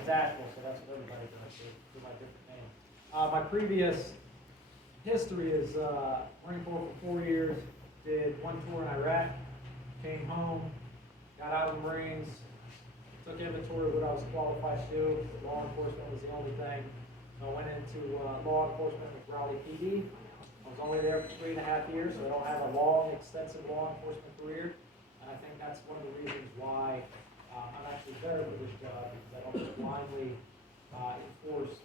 it's Asheville, so that's what everybody does, do my different name. My previous history is Marine Corps for 4 years, did one tour in Iraq, came home, got out of the Marines, took inventory of what I was qualified to do. Law enforcement was the only thing. So I went into law enforcement with Raleigh PD. I was only there for 3.5 years, so I don't have a long, extensive law enforcement career. And I think that's one of the reasons why I'm actually better with this job, because I don't just blindly enforce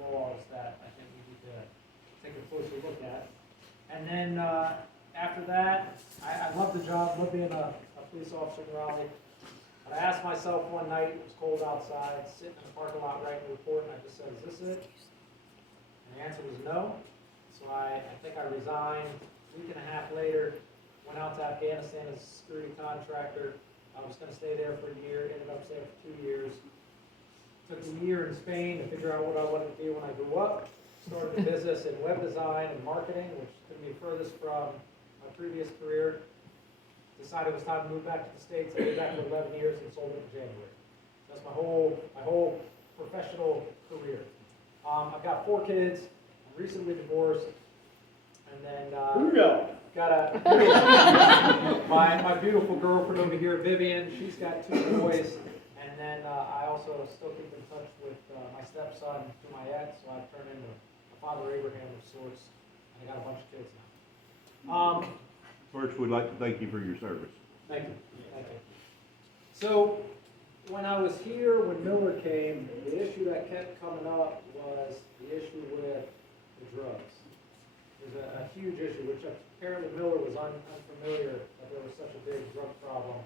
laws that I think we need to take a closer look at. And then after that, I love the job, love being a police officer in Raleigh. But I asked myself one night, it was cold outside, sitting in the parking lot writing a report, and I just said, is this it? And the answer was no. So I think I resigned. A week and a half later, went out to Afghanistan as a security contractor. I was going to stay there for a year, ended up staying for 2 years. Took a year in Spain to figure out what I wanted to be when I grew up. Started a business in web design and marketing, which couldn't be furthest from my previous career. Decided it was time to move back to the States. I moved back for 11 years and sold it in January. That's my whole professional career. I've got 4 kids. I'm recently divorced, and then got my beautiful girlfriend over here, Vivian. She's got 2 boys, and then I also still keep in touch with my stepson through my ex. So I've turned into a Father Abraham of sorts, and I got a bunch of kids now. First, we'd like to thank you for your service. Thank you. Thank you. So, when I was here, when Miller came, the issue that kept coming up was the issue with the drugs. There's a huge issue, which apparently Miller was unfamiliar that there was such a big drug problem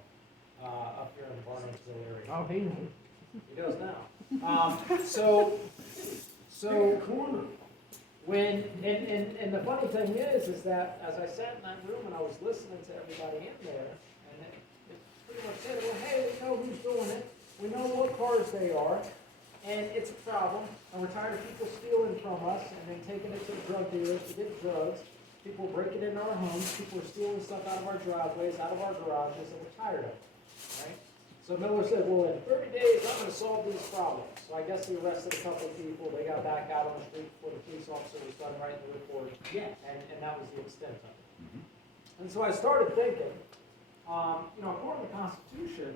up here in the Barnardsville area. Oh, he knows. He does now. So when, and the funny thing is that as I sat in that room and I was listening to everybody in there, and it pretty much said, well, hey, we know who's doing it, we know what cars they are, and it's a problem, and we're tired of people stealing from us and then taking it to the drug dealers to get drugs. People breaking into our homes, people are stealing stuff out of our driveways, out of our garages, and we're tired of it, right? So Miller said, well, in 30 days, I'm going to solve these problems. So I guess he arrested a couple of people. They got back out on the street before the police officer was done writing the report. Yeah. And that was the extent of it. And so I started thinking, according to the Constitution,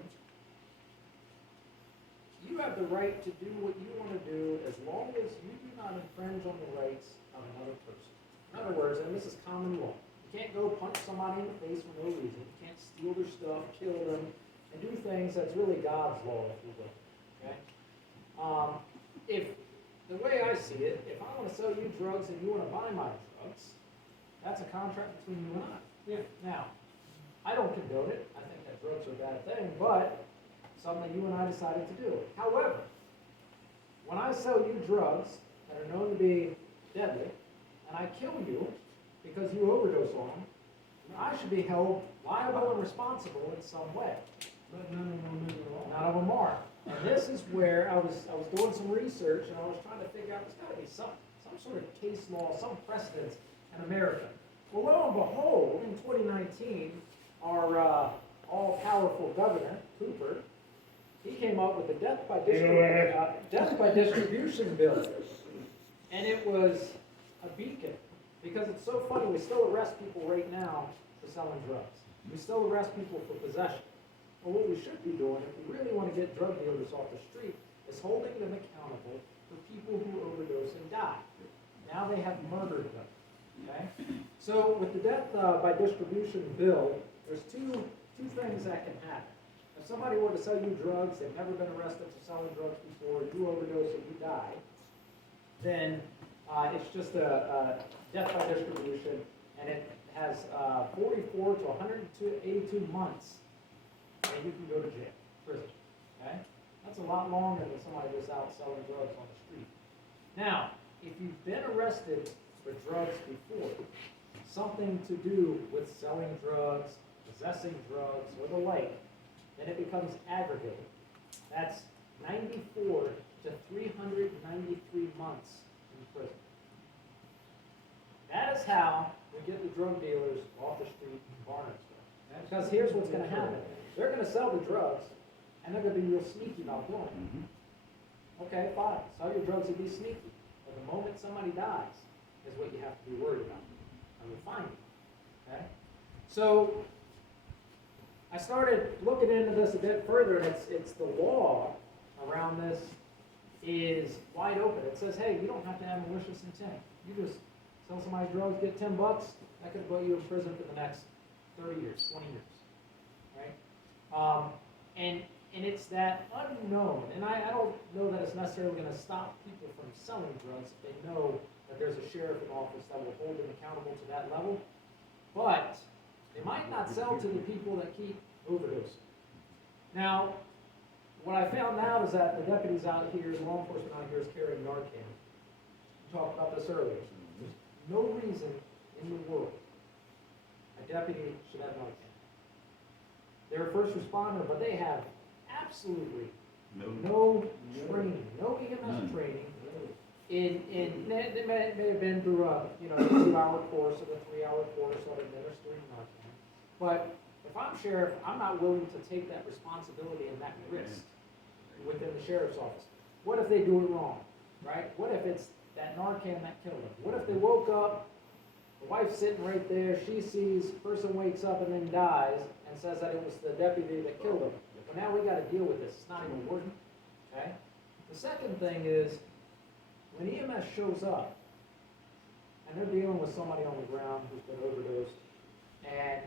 you have the right to do what you want to do as long as you do not infringe on the rights of another person. In other words, and this is common law, you can't go punch somebody in the face for no reason. You can't steal their stuff, kill them, and do things that's really God's law, if you will. Okay? If the way I see it, if I want to sell you drugs and you want to buy my drugs, that's a contract between you and I. Yeah. Now, I don't condone it. I think that drugs are a bad thing, but something that you and I decided to do. However, when I sell you drugs that are known to be deadly, and I kill you because you overdose on them, I should be held liable and responsible in some way. But none of them are at all. None of them are. And this is where I was doing some research, and I was trying to figure out, there's got to be some sort of case law, some precedence in America. Well, lo and behold, in 2019, our all-powerful governor, Cooper, he came up with the death by distribution bill. And it was a beacon, because it's so funny, we still arrest people right now for selling drugs. We still arrest people for possession. Well, what we should be doing, if we really want to get drug dealers off the street, is holding them accountable for people who overdose and die. Now they have murdered them. Okay? So with the death by distribution bill, there's two things that can happen. If somebody were to sell you drugs, they've never been arrested for selling drugs before, you overdose and you die, then it's just a death by distribution, and it has 44 to 182 months. And you can go to jail, prison, okay? That's a lot longer than somebody goes out selling drugs on the street. Now, if you've been arrested for drugs before, something to do with selling drugs, possessing drugs, or the like, then it becomes aggravated. That's 94 to 393 months in prison. That is how we get the drug dealers off the street in Barnardsville. Because here's what's going to happen. They're going to sell the drugs, and they're going to be real sneaky about doing it. Okay, fine, sell your drugs and be sneaky, but the moment somebody dies is what you have to be worried about. I mean, fine, okay? So, I started looking into this a bit further, and it's the law around this is wide open. It says, hey, you don't have to have malicious intent. You just sell somebody drugs, get $10, that could put you in prison for the next 30 years, 20 years, right? And it's that unknown, and I don't know that it's necessarily gonna stop people from selling drugs if they know that there's a sheriff in office that will hold them accountable to that level, but they might not sell to the people that keep overdosing. Now, what I found out is that the deputies out here, the law enforcement out here is carrying Narcan. We talked about this earlier. There's no reason in the world a deputy should have Narcan. They're a first responder, but they have absolutely no training, no EMS training. They may have been through a 2-hour course or a 3-hour course on administering Narcan. But if I'm sheriff, I'm not willing to take that responsibility and that risk within the sheriff's office. What if they do it wrong, right? What if it's that Narcan that killed them? What if they woke up, the wife's sitting right there, she sees, person wakes up and then dies and says that it was the deputy that killed him? Well, now we gotta deal with this, it's not even working, okay? The second thing is, when EMS shows up, and they're dealing with somebody on the ground who's been overdosed, and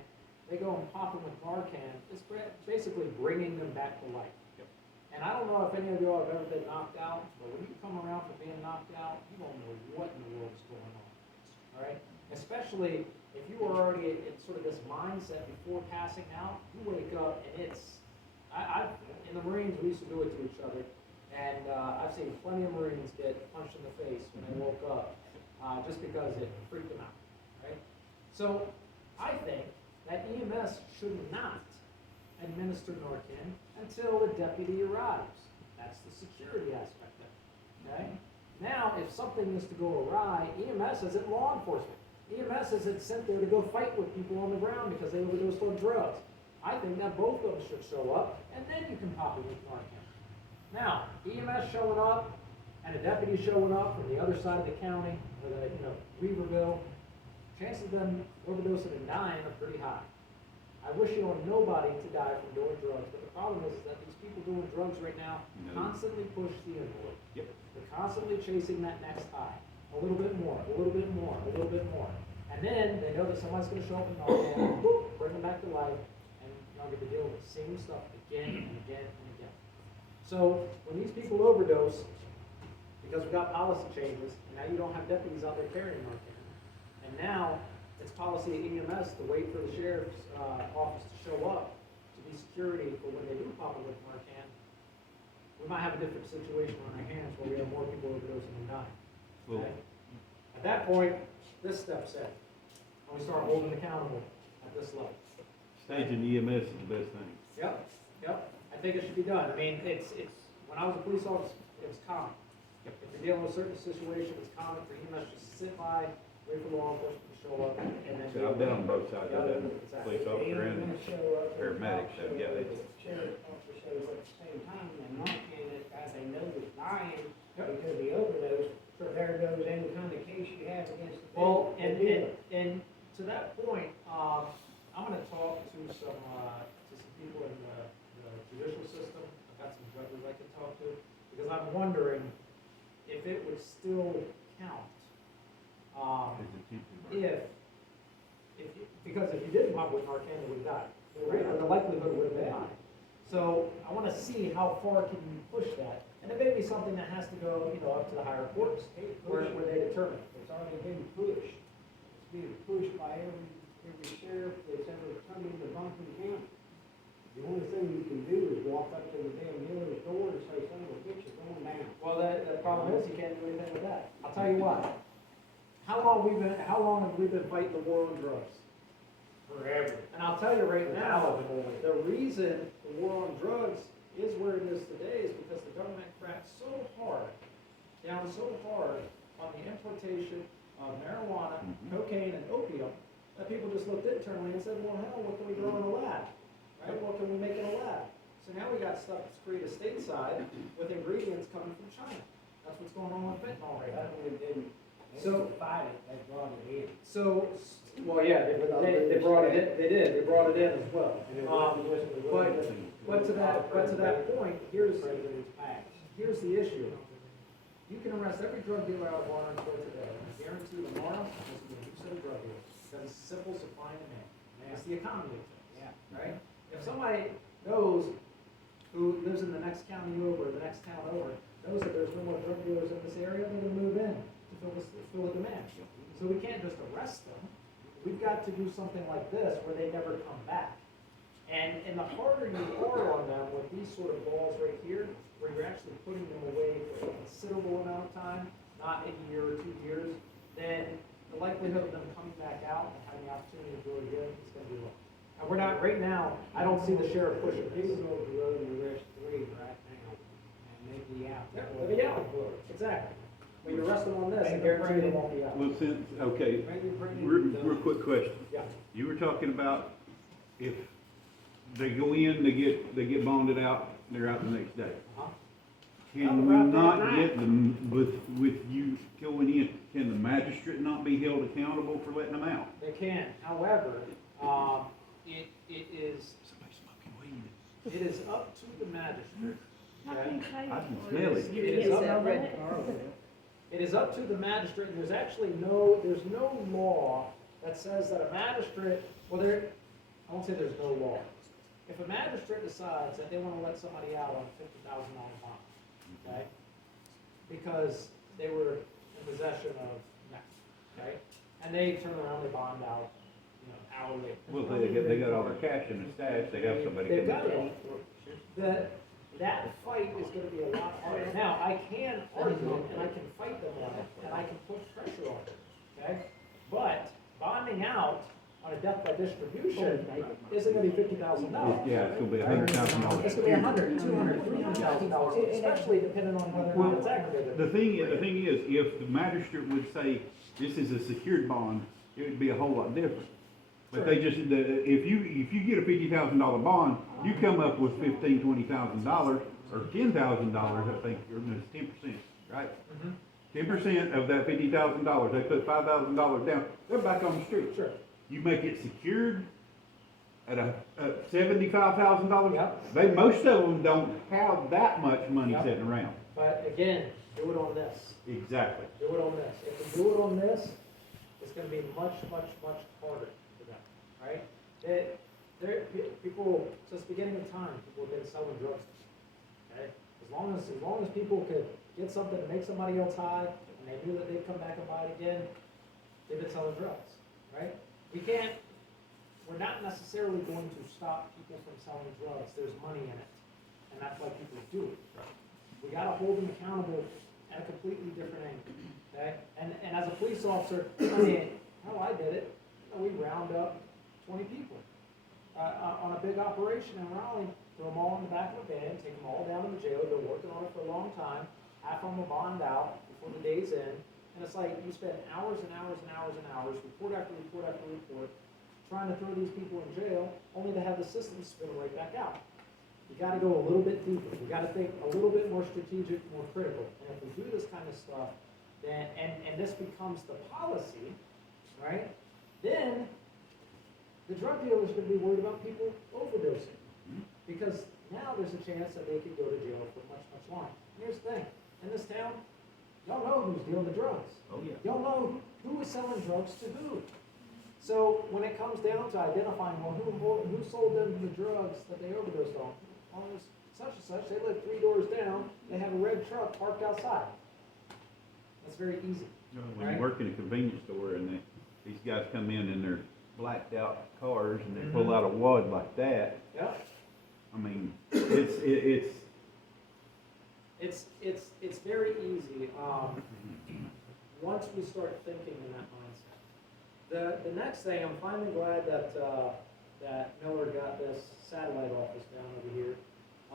they go and pop them with Narcan, it's basically bringing them back to life. And I don't know if any of you all have ever been knocked out, but when you come around from being knocked out, you don't know what in the world is going on, all right? Especially if you were already in sort of this mindset before passing out, you wake up and it's, in the Marines, we used to do it to each other, and I've seen plenty of Marines get punched in the face when they woke up, just because it freaked them out, right? So I think that EMS should not administer Narcan until the deputy arrives. That's the security aspect of it, okay? Now, if something is to go awry, EMS isn't law enforcement. EMS isn't sent there to go fight with people on the ground because they overdosed on drugs. I think that both of them should show up, and then you can pop it with Narcan. Now, EMS showing up, and a deputy showing up from the other side of the county, or Weaverville, chances of them overdosing and dying are pretty high. I wish on nobody to die from doing drugs, but the problem is that these people doing drugs right now constantly push the envelope. Yep. They're constantly chasing that next high. A little bit more, a little bit more, a little bit more. And then they know that somebody's gonna show up in Narcan, bring them back to life, and y'all get to deal with the same stuff again and again and again. So when these people overdose, because we got policy changes, and now you don't have deputies out there carrying Narcan, and now it's policy at EMS to wait for the sheriff's office to show up to be security for when they do pop it with Narcan, we might have a different situation on our hands where we have more people overdosing and dying. Okay? At that point, this steps in, and we start holding accountable at this level. Staging EMS is the best thing. Yep. I think it should be done. I mean, it's when I was a police officer, it was common. If you're dealing with certain situations, it's common for EMS just to sit by, wait for law enforcement to show up, and then. So I've been on both sides of that, Exactly. police officer and paramedic, so yeah, they. Sheriff officer shows up at the same time, and Narcan, this guy they know is dying Yep. because he overdosed. So there goes any kind of case you have against the. Well, dealer. and to that point, I'm gonna talk to some people in the judicial system. I've got some judges I can talk to, because I'm wondering if it would still count. Because if you didn't pop with Narcan, it would die. Right? The likelihood would have been high. So I wanna see how far can you push that, and it may be something that has to go, up to the higher courts, where they determine. It's already been pushed. It's being pushed by every sheriff that's ever come into Buncombe County. The only thing you can do is walk up to the damn dealer's door and say, son of a bitch, you're going down. Well, the problem is you can't do anything with that. I'll tell you what. How long have we been fighting the war on drugs? Forever. And I'll tell you right now, the reason the war on drugs is where it is today is because the government cracked so hard, down so hard on the importation of marijuana, cocaine, and opium, that people just looked internally and said, well, hell, what can we grow in a lab? Right? What can we make in a lab? So now we got stuff that's created stateside with ingredients coming from China. That's what's going on with fentanyl right now. So, fight it, they brought it in. So, well, yeah, they brought it in, they brought it in as well. But to that point, here's the issue. You can arrest every drug dealer out of Barnardsville today, and I guarantee tomorrow, there's gonna be a new set of drug dealers. Because it's simple supply and demand. It's the economy, right? If somebody knows, who lives in the next county over, the next town over, knows that there's no more drug dealers in this area, they're gonna move in to fill the demand. So we can't just arrest them. We've got to do something like this where they never come back. And the harder you are on them with these sort of laws right here, where you're actually putting them away for a considerable amount of time, not a year or 2 years, then the likelihood of them coming back out and having the opportunity to do it again is gonna be low. And we're not, right now, I don't see the sheriff pushing People this. go to the road and arrest 3 right now, and they be out. Yeah, they'll be out. Exactly. When you arrest them on this, I guarantee they won't be out. Well, since, okay, Maybe bring it real, done. real quick question. Yeah. You were talking about if they go in, they get bonded out, they're out the next day. Uh-huh. Can we not get them, with you going in, can the magistrate not be held accountable for letting them out? They can, however, it is, Somebody smoking weed. it is up to the magistrate. Okay? I can smell it. It is up- It is up to the magistrate, and there's actually there's no law that says that a magistrate, well, I won't say there's no law. If a magistrate decides that they wanna let somebody out on $50,000 bond, okay? Because they were in possession of meth, okay? And they turn around, they bond out, hourly. Well, they got all their cash in the stash, they have somebody. They've come got in. it. That fight is gonna be a lot harder. Now, I can argue it, and I can fight them on it, and I can put pressure on it, okay? But bonding out on a death by distribution isn't gonna be $50,000. Yeah, it's gonna be $100,000. It's gonna be $100,000, $200,000, $300,000, especially depending on whether or not it's aggravated. The thing is, if the magistrate would say, this is a secured bond, it would be a whole lot different. But they just, if you get a $50,000 bond, you come up with $20,000, or $10,000, I think, or it's 10%, right? 10% of that $50,000, they put $5,000 down, they're back on the street. Sure. You make it secured at $75,000, Yep. most of them don't have that much money Yep. sitting around. But again, do it on this. Exactly. Do it on this. If we do it on this, it's gonna be much, much, much harder for them, right? People, since the beginning of time, people have been selling drugs, okay? As long as people could get something to make somebody else high, and they knew that they'd come back and buy it again, they've been selling drugs, right? We're not necessarily going to stop people from selling drugs, there's money in it, and that's why people do it. We gotta hold them accountable at a completely different angle, okay? And as a police officer, I mean, how I did it, we round up 20 people on a big operation in Raleigh, throw them all in the back of a van, take them all down to the jail, they've been working on it for a long time, half of them will bond out before the day's in, and it's like you spend hours and hours and hours and hours, report after report after report, trying to throw these people in jail, only to have the system spin right back out. You gotta go a little bit deeper, we gotta think a little bit more strategic, more critical, and if we do this kind of stuff, then, and this becomes the policy, right, then the drug dealers are gonna be worried about people overdosing. Because now there's a chance that they could go to jail for much, much longer. And here's the thing, in this town, y'all know who's dealing the drugs. Oh, yeah. Y'all know who is selling drugs to who. So when it comes down to identifying, well, who sold them the drugs that they overdosed on? Well, it's such and such, they live 3 doors down, they have a red truck parked outside. That's very easy. When you work in a convenience store and these guys come in their blacked out cars and they pull out a wad like that, Yeah. I mean, it's It's very easy, once we start thinking in that mindset. The next thing, I'm finally glad that, that Miller got this satellite office down over here.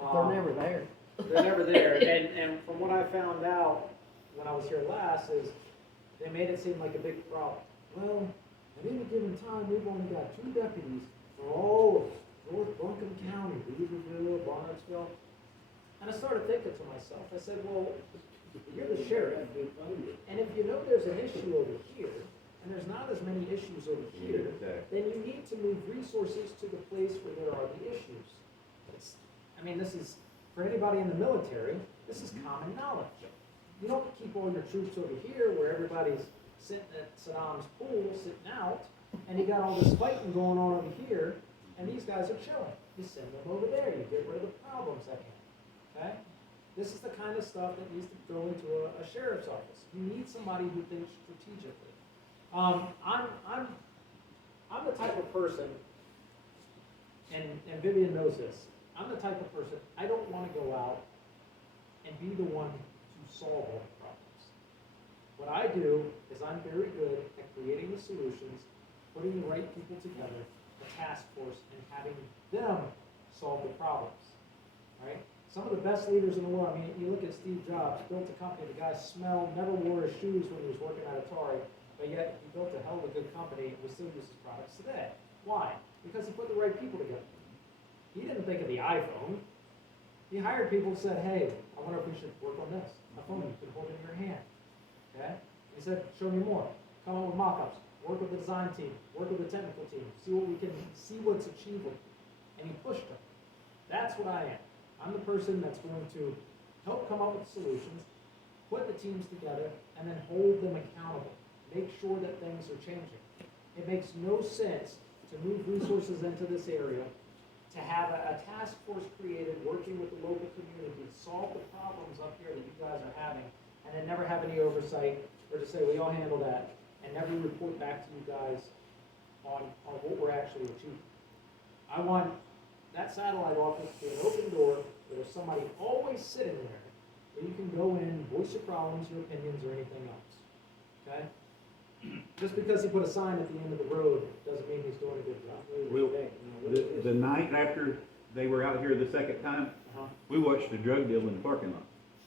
They're never there. They're never there, and from what I found out when I was here last is, they made it seem like a big problem. Well, at any given time, we've only got 2 deputies for all North Buncombe County, Weaverville, Barnardsville. And I started thinking to myself, I said, well, you're the sheriff, and if you know there's an issue over here, and there's not as many issues over here, then you need to move resources to the place where there are the issues. This is, for anybody in the military, this is common knowledge. You don't keep all your troops over here where everybody's sitting at Saddam's pool, sitting out, and you got all this fighting going on over here, and these guys are chilling. You send them over there, you get rid of the problems at hand, okay? This is the kind of stuff that needs to go into a sheriff's office. You need somebody who thinks strategically. I'm the type of person, and Vivian knows this, I'm the type of person, I don't want to go out and be the one to solve all the problems. What I do is I'm very good at creating the solutions, putting the right people together, the task force, and having them solve the problems, right? Some of the best leaders in the world, you look at Steve Jobs, built a company, the guy smelled, never wore his shoes when he was working at Atari, but yet he built a hell of a good company and we still use his products today. Why? Because he put the right people together. He didn't think of the iPhone. He hired people who said, hey, I wonder if we should work on this. A phone you can hold in your hand. Okay? He said, show me more. Come up with mock-ups. Work with the design team. Work with the technical team. See what we can, see what's achievable. And he pushed them. That's what I am. I'm the person that's going to help come up with solutions, put the teams together, and then hold them accountable. Make sure that things are changing. It makes no sense to move resources into this area, to have a task force created working with the local community to solve the problems up here that you guys are having, and then never have any oversight, or to say, we all handle that, and never report back to you guys on what we're actually achieving. I want that satellite office to be an open door, where there's somebody always sitting there, where you can go in, voice your problems, your opinions, or anything else, okay? Just because he put a sign at the end of the road doesn't mean he's doing a good job. The night after they were out here the second time, we watched a drug deal in the parking lot.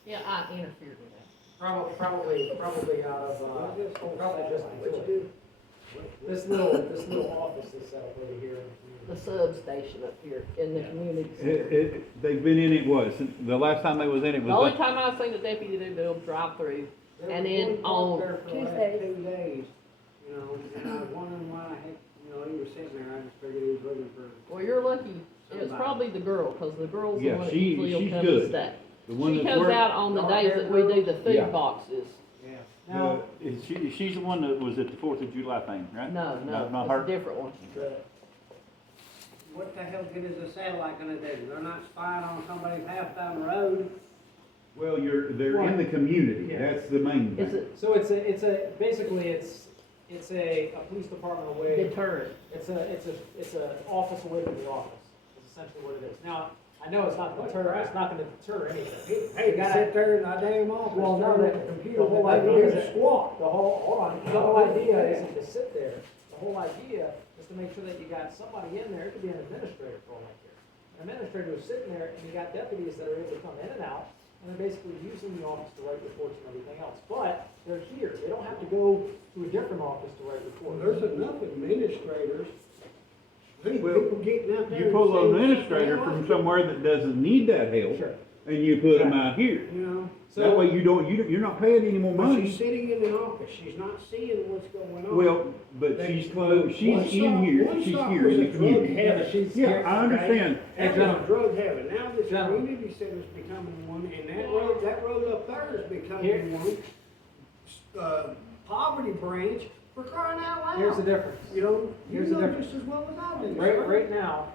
Yeah, I interfered with that. Probably out of, probably just what you do. This little office is set up over here in the The community. substation up here in the community center. They've been in it, the last time they was in it The only was, time I've seen the deputy do the drive-through, and then They on were there for like Tuesday, 2 days, and I was wondering why he was sitting there, I just figured he was looking for. well, you're lucky, it was probably the girl, because the girl's the Yeah, one that she- usually will she's come and good. stay. the one She that's comes worked. out on the Dark days hair that we do the food Yeah. boxes. Yeah. Now, She's the one that was at the 4th of July thing, right? No, Not it's her? a different one. What the hell good is a satellite gonna do? They're not spying on somebody's house down the road. Well, they're in the community, Yeah. that's the main It's thing. so basically it's a police department a away. deterrent. It's a office away from the office. It's essentially what it is. Now, I know it's not gonna deter anything. Hey, You gotta- sit there in a damn office, Well, no, turn the- on the computer, the whole they idea do is the that- squat. hold on, the whole idea isn't to sit there. The whole idea is to make sure that you got somebody in there, it could be an administrator for all I care. An administrator who's sitting there, and you got deputies that are able to come in and out, and they're basically using the office to write reports and everything else. But they're here, they don't have to go to a different office to write Well, reports. there's enough administrators. These Well, people getting out there. You and pull an seeing administrator something from else, somewhere that doesn't need that help, Sure. and you put them out here. You know, That way you're not paying any more but money. she's sitting in the office, she's not seeing what's going on. Well, but she's close, she's One in stop- here, one she's stop here was in a the drug community. heaven. she's Yeah, here, I okay? understand. Hey, That was gentlemen. a drug heaven, now this Gentlemen. community center's becoming one, and that road up there is Here- becoming one. Poverty branch, for crying out loud. Here's the difference. You know, you Here's the know difference. just as well as I do. Right now,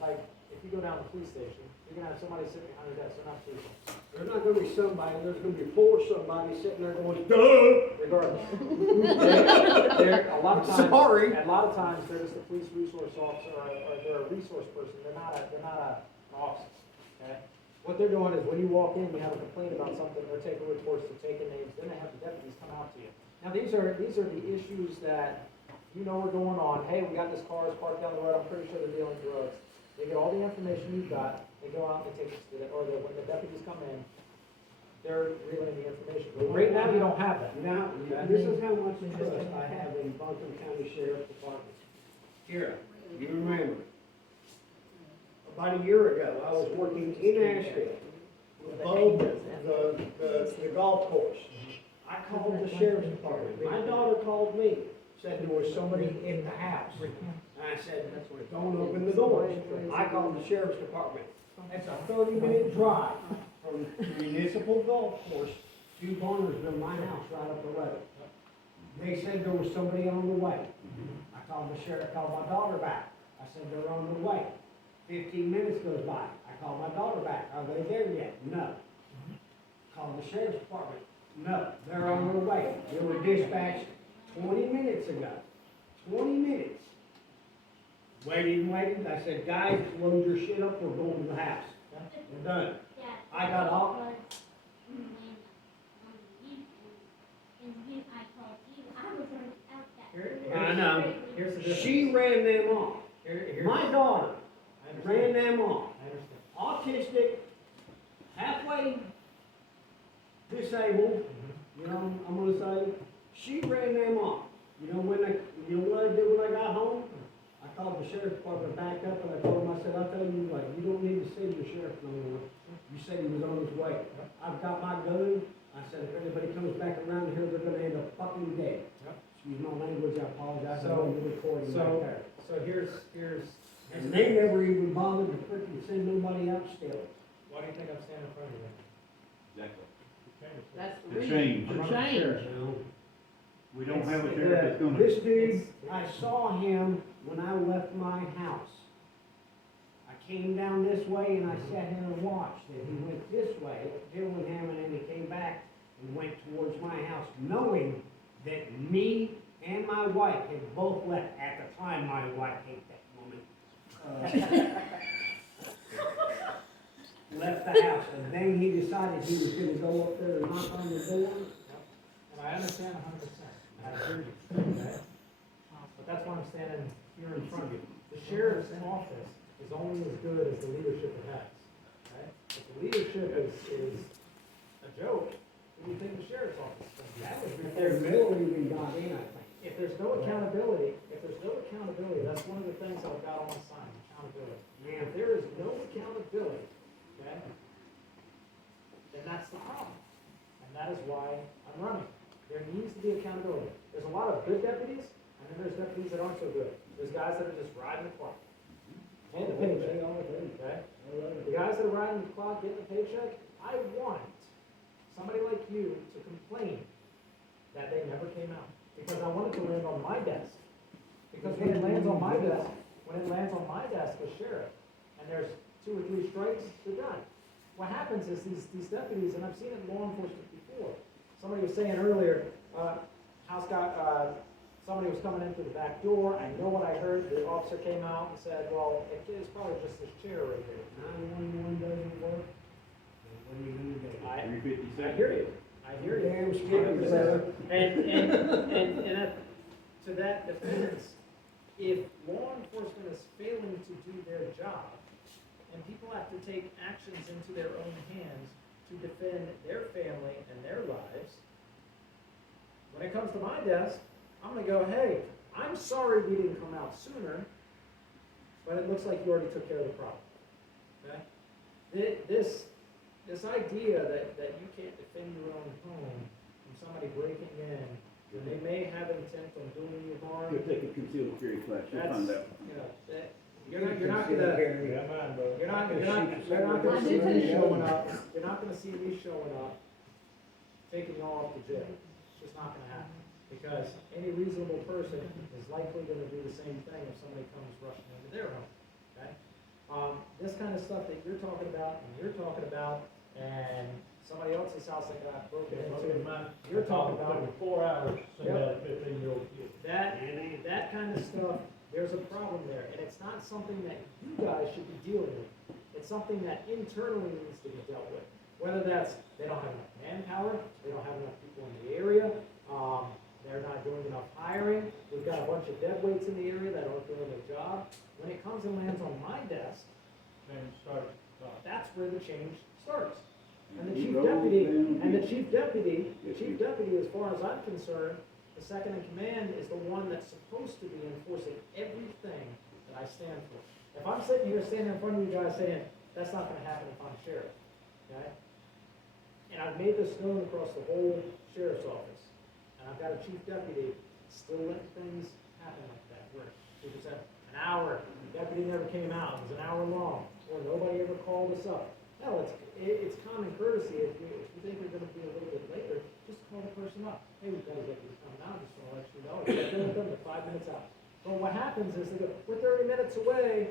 like, if you go down to the police station, you're gonna have somebody sitting behind your desk, they're not police officers. There's not gonna be somebody, there's gonna be somebody sitting there going, duh! Regardless. A lot of times. Sorry. A lot of times, they're just a police resource officer, or they're a resource person, they're not an officer, okay? What they're doing is, when you walk in, you have a complaint about something, they're taking reports, they're taking names, then they have the deputies come out to you. Now, these are the issues that you know are going on. Hey, we got this car, it's parked down the road, I'm pretty sure they're dealing drugs. They get all the information you've got, they go out and they take it to when the deputies come in, they're relaying the information. But right now, you don't have that. Now, this is how much trust I have in Buncombe County Sheriff's Department. Kira, you remember, about a year ago, I was working in Asheville, above the golf course. I called the sheriff's department. My daughter called me, said there was somebody in the house. And I said, don't open the doors. I called the sheriff's department. It's a 30-minute drive from the municipal golf course to Barnardsville, my house, right up the road. They said there was somebody on the way. I called the sheriff, called my daughter back. I said, they're on the way. 15 minutes goes by. I called my daughter back. Are they there yet? No. Called the sheriff's department. No, they're on their way. They were dispatched 20 minutes ago. 20 minutes. Waiting. I said, guys, load your shit up. We're going to the house. We're done. I got off. I know. Here's the difference. She ran them off. Here's- My daughter I understand. ran them off. I understand. Autistic, halfway disabled, you know, I'm gonna say, she ran them off. You know what I did when I got home? I called the sheriff's department back up and I told them, I said, I'll tell you what, you don't need to see your sheriff no more. You said he was on his way. I've got my gun. I said, if anybody comes back around here, they're gonna end up fucking dead. Yep. Excuse my language, I apologize, So- I'm on the recording back there. So here's And they never even bothered to freaking send nobody out still. why do you think I'm standing in front of you? Exactly. That's the The reason. change. The I'm running change. sheriff. You know? We don't have a It's- sheriff that's gonna. This dude, I saw him when I left my house. I came down this way and I sat here and watched, and he went this way, Dillingham, and then he came back and went towards my house, knowing that me and my wife had both left. At the time, my wife hated that woman. Left the house, and then he decided he was gonna go up there and knock on the door. And I understand 100%, and I hear you, okay? But that's why I'm standing here in front of you. The sheriff's office is only as good as the leadership it has, okay? If the leadership is a joke, what do you think the sheriff's office is gonna be? That was If before there's Miller even got in, I think. If there's no accountability, that's one of the things I've got on my sign, accountability. If there is no accountability, okay, then that's the problem. And that is why I'm running. There needs to be accountability. There's a lot of good deputies, and then there's deputies that aren't so good. There's guys that are just riding the clock. And the paycheck, okay? The guys that are riding the clock, getting the paycheck, I want somebody like you to complain that they never came out. Because I want it to land on my desk. Because when it lands on my desk, as sheriff, and there's 2 or 3 strikes, they're done. What happens is these deputies, and I've seen it in law enforcement before. Somebody was saying earlier, somebody was coming in through the back door, I know what I heard, the officer came out and said, well, it's probably just this chair right here. 911 doesn't work. What are you gonna do? I 357. hear you. I hear you. Damn skippy, brother. And to that defense, if law enforcement is failing to do their job, and people have to take actions into their own hands to defend their family and their lives, when it comes to my desk, I'm gonna go, hey, I'm sorry we didn't come out sooner, but it looks like you already took care of the problem, okay? This idea that you can't defend your own home from somebody breaking in, when they may have intent on doing you harm, You'll take a concealed carry class, you'll that's, find out. you know, you're not gonna, you're not gonna I see do me too. showing up, you're not gonna see me showing up, taking you all off to jail. It's just not gonna happen. Because any reasonable person is likely gonna do the same thing if somebody comes rushing into their home, okay? This kind of stuff that you're talking about, and somebody else's house that got broken into, you're talking about, 4 hours, send Yep. out a 15-year-old kid. that kind of stuff, there's a problem there, and it's not something that you guys should be dealing with. It's something that internally needs to be dealt with. Whether that's, they don't have enough manpower, they don't have enough people in the area, they're not doing enough hiring, we've got a bunch of dead weights in the area that aren't doing their job. When it comes and lands on my desk, And start, that's where the change starts. And the You chief roll deputy, down the chief deputy, as far as I'm concerned, the second in command is the one that's supposed to be enforcing everything that I stand for. If I'm sitting here standing in front of you guys saying, that's not gonna happen if I'm sheriff, okay? And I've made this known across the whole sheriff's office, and I've got a chief deputy, still letting things happen like that, where people said, an hour, the deputy never came out, it was an hour long, or nobody ever called us up. Hell, it's common courtesy, if you think you're gonna be a little bit later, just call the person up. Hey, we've got a deputy coming out, just wanna let you know, you're doing them, they're 5 minutes out. But what happens is they go, we're 30 minutes away,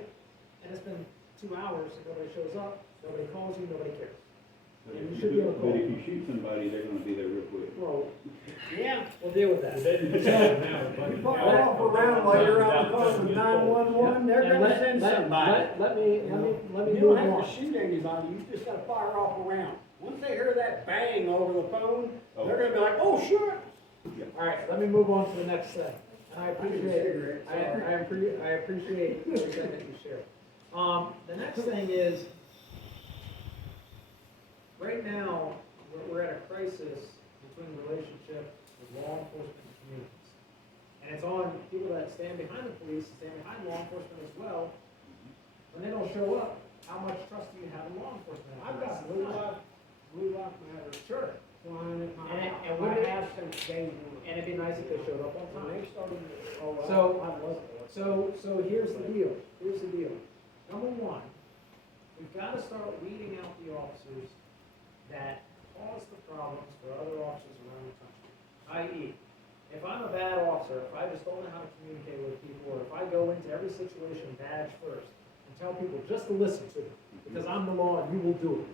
and it's been 2 hours, and nobody shows up, nobody calls you, nobody cares. But And you if should be able to call. but if you shoot somebody, they're gonna be there real quick. Well, yeah, we'll deal with that. You fire off around while you're on the phone with 911, they're And gonna send somebody. Let me You know? move You don't on. have to shoot anybody, you just gotta fire off around. Once they hear that bang over the phone, they're gonna be like, oh, shit. All right, let me move on to the next thing. And I I need a appreciate, cigarette, sorry. I appreciate everything that you share. The next thing is, right now, we're at a crisis between the relationship with law enforcement and communities. And it's on people that stand behind the police, stand behind law enforcement as well. When they don't show up, how much trust do you have in law enforcement? I've got blue life matter Sure. flying at my And- house. and I wouldn't it- have since day one. And it'd be nice if they showed up on When time. they started, oh, So- I wasn't. So here's the deal, Number one, we've gotta start weeding out the officers that cause the problems for other officers around the country. I.e., if I'm a bad officer, if I just don't know how to communicate with people, or if I go into every situation badge first, and tell people just to listen to me, because I'm the law and you will do it,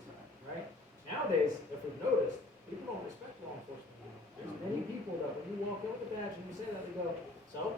right? Nowadays, if we've noticed, people don't respect law enforcement anymore. There's many people that when you walk over the badge and you say that, they go, so,